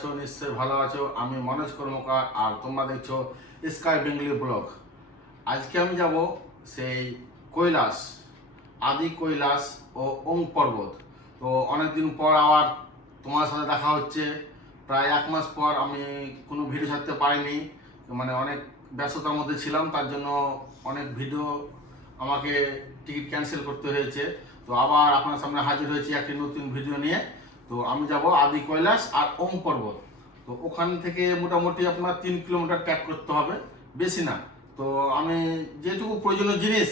আছো, নিশ্চয়ই ভালো আছো। আমি মনোজ কর্মকার আর তোমরা দেখছ স্কাই বেঙ্গলি ব্লগ। আজকে আমি যাব সেই কৈলাস, আদি কৈলাস ও ওং পর্বত। তো অনেকদিন পর আবার তোমার সাথে দেখা হচ্ছে। প্রায় এক মাস পর আমি কোনো ভিডিও ছাড়তে পারিনি। মানে অনেক ব্যস্ততার মধ্যে ছিলাম, তার জন্য অনেক ভিডিও আমাকে টিকিট ক্যান্সেল করতে হয়েছে। তো আবার আপনার সামনে হাজির হয়েছি একটি নতুন ভিডিও নিয়ে। তো আমি যাব আদি কৈলাস আর ওম পর্বত। তো ওখান থেকে মোটামুটি আপনার তিন কিলোমিটার ট্যাগ করতে হবে। বেশি না। তো আমি যেটুকু প্রয়োজনীয় জিনিস,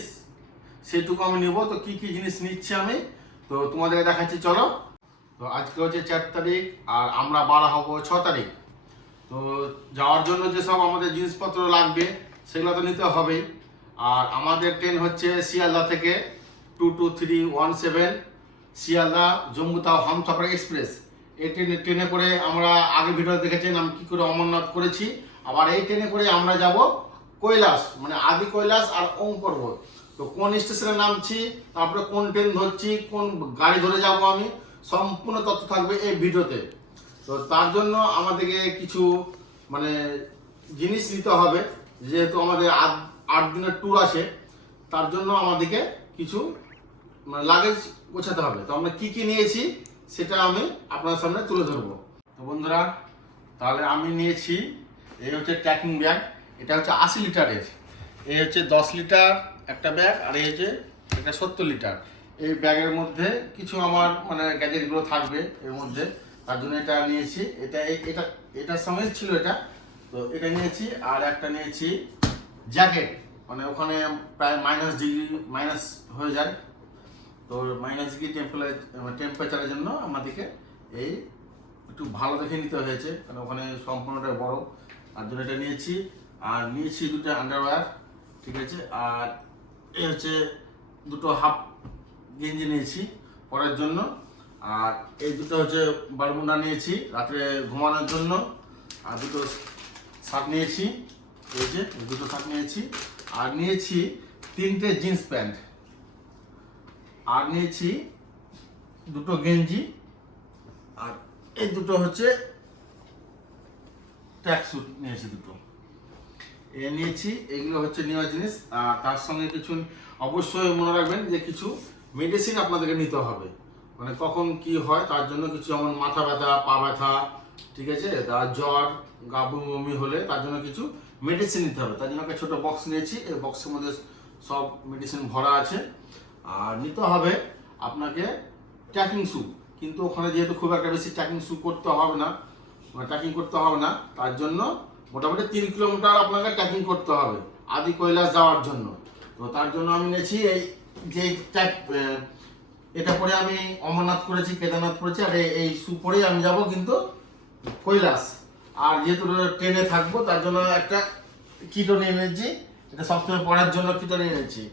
সেটুকু আমি নেব। তো কি কি জিনিস নিচ্ছি আমি, তো তোমাদের দেখাচ্ছি। চলো। তো আজকে হচ্ছে চার তারিখ আর আমরা বাড়া হব ছ তারিখ। তো যাওয়ার জন্য যেসব আমাদের জিনিসপত্র লাগবে, সেগুলো তো নিতে হবেই। আর আমাদের ট্রেন হচ্ছে শিয়ালদা থেকে two two three one seven. Sealdah জম্মুতাও Humsafar express. এই ট্রেনে ট্রেনে করে আমরা আগে ভিডিও দেখেছেন আমি কী করে অমরনাথ করেছি। আবার এই ট্রেনে করে আমরা যাব কৈলাস মানে আদি কৈলাস আর ওম পর্বত। তো কোন স্টেশনে নামছি তারপরে কোন ট্রেন ধরছি, কোন গাড়ি ধরে যাব আমি, সম্পূর্ণ তথ্য থাকবে এই ভিডিওতে। তো তার জন্য আমাদেরকে কিছু মানে জিনিস নিতে হবে, যেহেতু আমাদের আট দিনের ট্যুর আছে, তার জন্য আমাদেরকে কিছু মানে লাগেজ গোছাতে হবে। তো আমরা কি কি নিয়েছি সেটা আমি আপনার সামনে তুলে ধরবো। তো বন্ধুরা, তাহলে আমি নিয়েছি এই হচ্ছে ট্র্যাকিং ব্যাগ এটা হচ্ছে আশি লিটারের। এই হচ্ছে দশ লিটার একটা ব্যাগ আর এই হচ্ছে একটা সত্তর লিটার। এই ব্যাগের মধ্যে কিছু আমার মানে গ্যাজেটগুলো থাকবে এর মধ্যে। তার জন্য এটা নিয়েছি। এটা এটা এটার সঙ্গে ছিল এটা। তো এটা নিয়েছি আর একটা নিয়েছি জ্যাকেট মানে ওখানে প্রায় মাইনাস ডিগ্রি মাইনাস হয়ে যায়। তো মাইনাস ডিগ্রি টেম্পারেচার টেম্পারেচারের জন্য আমাদেরকে এই একটু ভালো দেখে নিতে হয়েছে। কারণ ওখানে সম্পূর্ণটা বড়। তার জন্য এটা নিয়েছি। আর নিয়েছি দুটো আন্ডারওয়্যার ঠিক আছে? আর এই হচ্ছে দুটো হাফ গেঞ্জি নিয়েছি পরার জন্য। আর এই দুটো হচ্ছে বারমুন্ডা নিয়েছি রাত্রে ঘুমানোর জন্য। আর দুটো শার্ট নিয়েছি, এই যে দুটো শার্ট নিয়েছি। আর নিয়েছি তিনটে জিন্স প্যান্ট আর নিয়েছি দুটো গেঞ্জি, আর এই দুটো হচ্ছে ট্র্যাক স্যুট নিয়েছি দুটো। এ নিয়েছি, এগুলো হচ্ছে নেওয়ার জিনিস, আর তার সঙ্গে কিছু, অবশ্যই মনে রাখবেন যে কিছু মেডিসিন আপনাদেরকে নিতে হবে। মানে কখন কি হয়, তার জন্য কিছু যেমন মাথা ব্যথা, পা ব্যথা, ঠিক আছে? তার জ্বর, গা বমি বমি হলে তার জন্য কিছু মেডিসিন নিতে হবে। তার জন্য একটা ছোটো বক্স নিয়েছি, এই বক্সের মধ্যে সব মেডিসিন ভরা আছে। আর নিতে হবে আপনাকে ট্র্যাকিং শ্যু কিন্তু ওখানে যেহেতু খুব একটা বেশি ট্র্যাকিং শ্যু করতে হবে না ট্র্যাকিং করতে হবে না, তার জন্য মোটামুটি তিন কিলোমিটার আপনাকে ট্র্যাকিং করতে হবে আদি কৈলাস যাওয়ার জন্য। তো তার জন্য আমি নিয়েছি এই যে ট্র্যাক এটা পরে আমি অমরনাথ করেছি, কেদারনাথ করেছি, আর এই- এই শ্যু পরেই আমি যাব কিন্তু কৈলাস। আর যেহেতু ট্রেনে থাকব, তার জন্য একটা কিটো নিয়ে নিয়েছি, এটা সবসময় পড়ার জন্য কিটো নিয়ে নিয়েছি।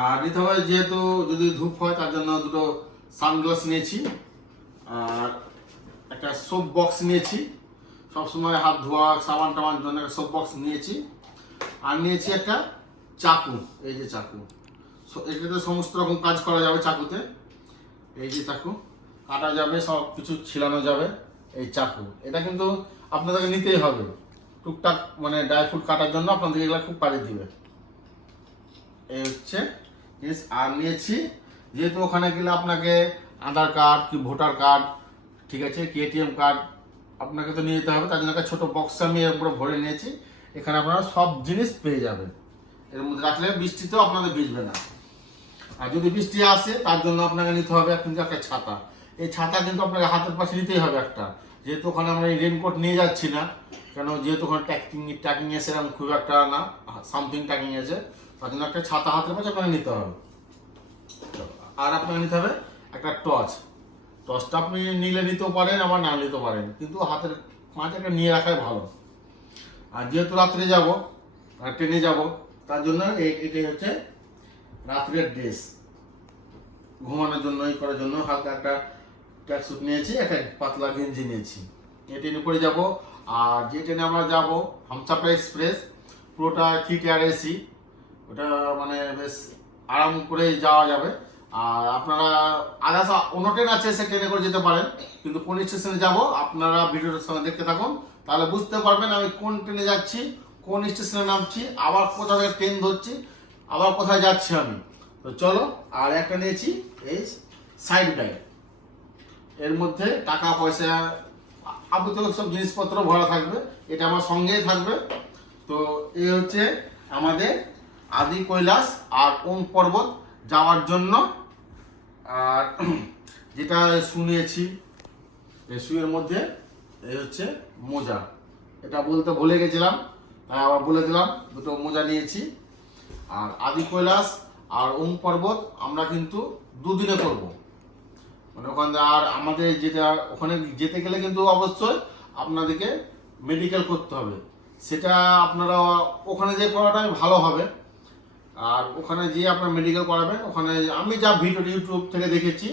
আর নিতে হবে যেহেতু যদি ধূপ হয়, তার জন্য দুটো সানগ্লাস নিয়েছি। আর একটা সোপ বক্স নিয়েছি। সবসময় হাত ধোয়া, সাবান টাবান জন্য একটা সোপ বক্স নিয়েছি। আর নিয়েছি একটা চাকু, এই যে চাকু। এটাতে সমস্ত রকম কাজ করা যাবে চাকুতে। এই যে চাকু, কাটা যাবে সব কিছু ছিলানো যাবে, এই চাকু। এটা কিন্তু আপনাদেরকে নিতেই হবে। টুকটাক মানে ড্রাই ফ্রুট কাটার জন্য আপনাদেরকে এগুলো খুব কাজে দিবে। এই হচ্ছে আর নিয়েছি। যেহেতু ওখানে গেলে আপনাকে আধার কার্ড কি ভোটার কার্ড, ঠিক আছে, কি এটিএম কার্ড আপনাকে তো নিয়ে যেতে হবে, তার জন্য একটা ছোটো বক্স আমি এর উপরে ভরে নিয়েছি। এখানে আপনারা সব জিনিস পেয়ে যাবেন। এর মধ্যে রাখলে বৃষ্টিতেও আপনাদের ভিজবে না। আর যদি বৃষ্টি আসে, তার জন্য আপনাকে নিতে হবে কিন্তু একটা ছাতা। এই ছাতা কিন্তু আপনাকে হাতের পাশে নিতেই হবে একটা। যেহেতু ওখানে আমরা এই রেনকোট নিয়ে যাচ্ছি না, কেন যেহেতু ওখানে ট্যাকিং ট্যাকিং এসে এরকম খুব একটা না সামথিং ট্যাকিং আছে। তার জন্য একটা ছাতা হাতের পাশে আপনাকে নিতে হবে। আর আপনাকে নিতে হবে একটা টর্চ। টর্চটা আপনি নিলে নিতেও পারেন, আবার না নিতেও পারেন। কিন্তু হাতের মাঝে একটা নিয়ে রাখাই ভালো। আর যেহেতু রাত্রে যাব ট্রেনে যাব, তার জন্য এটাই হচ্ছে রাত্রের ড্রেস। ঘুমানোর জন্য এই করার জন্য হালকা একটা ট্র্যাকস্যুট নিয়েছি, একটা পাতলা গেঞ্জি নিয়েছি। এই ট্রেনে করে যাব, আর যে ট্রেনে আমরা যাব হামসাফার এক্সপ্রেস, পুরোটা থ্রি টিয়ার এসি। ওটা মানে বেশ আরাম করে যাওয়া যাবে। আর আপনারা আদার্স অন্য ট্রেন আছে, সে ট্রেনে করে যেতে পারেন। কিন্তু কোন স্টেশনে যাব, আপনারা ভিডিওটার সঙ্গে দেখতে থাকুন। তাহলে বুঝতে পারবেন আমি কোন ট্রেনে যাচ্ছি, কোন স্টেশনে নামছি, আবার কোথা থেকে ট্রেন ধরছি, আবার কোথায় যাচ্ছি আমি। তো চলো, আর একটা নিয়েছি, এই সাইড ব্যাগ এর মধ্যে টাকা, পয়সা আবশ্যক সব জিনিসপত্র ভরা থাকবে, এটা আমার সঙ্গেই থাকবে। তো এই হচ্ছে আমাদের আদি কৈলাস আর ওম পর্বত যাওয়ার জন্য। আর যেটা শুনিয়েছি শুয়ের মধ্যে, এই হচ্ছে মোজা। এটা বলতে ভুলে গেছিলাম, তাই আবার বলে দিলাম, দুটো মোজা নিয়েছি। আর আদি কৈলাস আর ওম পর্বত আমরা কিন্তু দুদিনে করব। মানে ওখানে আর আমাদের যেটা, ওখানে যেতে গেলে কিন্তু অবশ্যই আপনাদেরকে মেডিকেল করতে হবে। সেটা আপনারা ওখানে যে করাটাই ভালো হবে। আর ওখানে যেয়ে আপনার মেডিকেল করাবেন। ওখানে আমি যা ভিডিও ইউটিউব থেকে দেখেছি,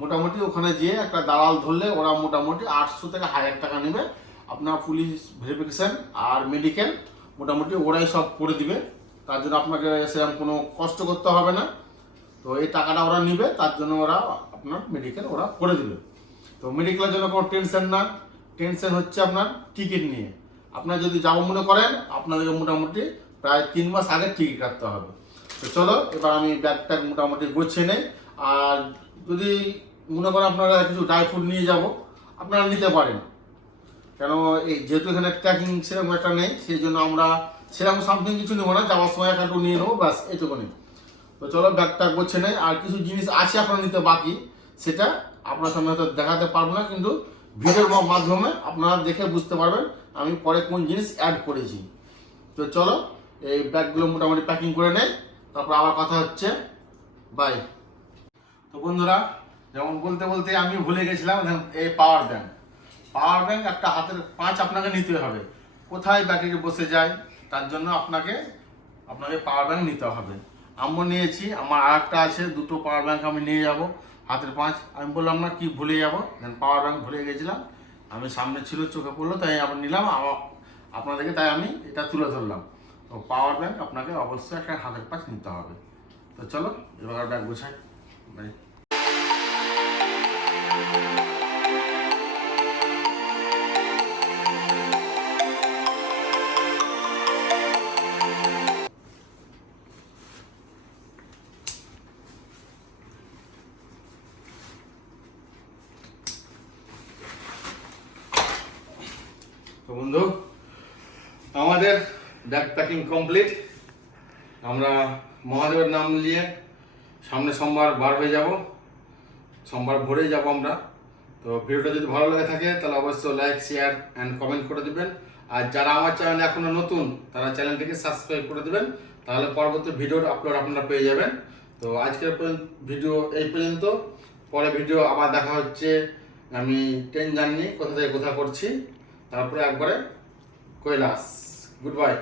মোটামুটি ওখানে যেয়ে একটা দালাল ধরলে ওরা মোটামুটি আটশো থেকে হাজার টাকা নেবে। আপনার পুলিশ ভেরিফিকেশান আর মেডিকেল মোটামুটি ওরাই সব করে দিবে। তার জন্য আপনাকে সেরকম কোনো কষ্ট করতে হবে না। তো এই টাকাটা ওরা নিবে, তার জন্য ওরা আপনার মেডিকেল ওরা করে দেবে। তো মেডিকেলের জন্য কোনো টেনশন না। টেনশন হচ্ছে আপনার টিকিট নিয়ে। আপনার যদি যাব মনে করেন আপনাদেরকে মোটামুটি প্রায় তিন মাস আগে টিকিট কাটতে হবে। তো চলো, এবার আমি ব্যাগ ট্যাগ মোটামুটি গুছিয়ে নেই। আর যদি মনে করেন আপনারা কিছু ড্রাই ফ্রুট নিয়ে যাব, আপনারা নিতে পারেন। কেন, এই যেহেতু এখানে ট্র্যাকিং সেরকম একটা নেই, সেই জন্য আমরা সেরকম সামথিং কিছু নেব না, যাওয়ার সময় একটু নিয়ে নেব, ব্যাস এইটুকুনি তো চলো, ব্যাগটা গোছে নেই। আর কিছু জিনিস আছে আপনার নিতে বাকি, সেটা আপনার সামনে হয়তো দেখাতে পারব না, কিন্তু ভিডিওর মাধ্যমে আপনারা দেখে বুঝতে পারবেন আমি পরে কোন জিনিস অ্যাড করেছি। তো চলো এই ব্যাগগুলো মোটামুটি প্যাকিং করে নেই। তারপর আবার কথা হচ্ছে। বাই তো বন্ধুরা, যেমন বলতে বলতে আমি ভুলে গেছিলাম এই পাওয়ার ব্যাংক পাওয়ার ব্যাংক একটা হাতের পাঁচ আপনাকে নিতে হবে। কোথায় ব্যাটারি বসে যায়, তার জন্য আপনাকে আপনাকে পাওয়ার ব্যাংক নিতে হবে। আমিও নিয়েছি, আমার আর একটা আছে, দুটো পাওয়ার ব্যাংক আমি নিয়ে যাব, হাতের পাঁচ। আমি বললাম, না, কি ভুলে যাব? দেন পাওয়ার ব্যাংক ভুলে গেছিলাম। আমি সামনে ছিল, চোখে পড়ল, তাই আমি নিলাম আপনাদেরকে, তাই আমি এটা তুলে ধরলাম। তো পাওয়ার ব্যাংক আপনাকে অবশ্যই একটা হাতের পাশ নিতে হবে। তো চলো, এবার ব্যাগ গোছাই। বাই ব্যাগ প্যাকিং কমপ্লিট আমরা মহাদেবের নাম নিয়ে সামনে সোমবার বার হয়ে যাব। সোমবার ভোরেই যাব আমরা। তো ভিডিওটা যদি ভালো লাগে থাকে, তাহলে অবশ্যই লাইক শেয়ার অ্যান্ড কমেন্ট করে দিবেন। আর যারা আমার চ্যানেল এখনও নতুন, তারা চ্যানেলটিকে সাবস্ক্রাইব করে দেবেন। তাহলে পরবর্তী ভিডিওর আপলোড আপনারা পেয়ে যাবেন। তো আজকের ভিডিও এই পর্যন্ত। পরে ভিডিও আবার দেখা হচ্ছে। আমি ট্রেন জার্নি কোথা থেকে কোথা করছি। তারপরে একবারে কৈলাস। Good bye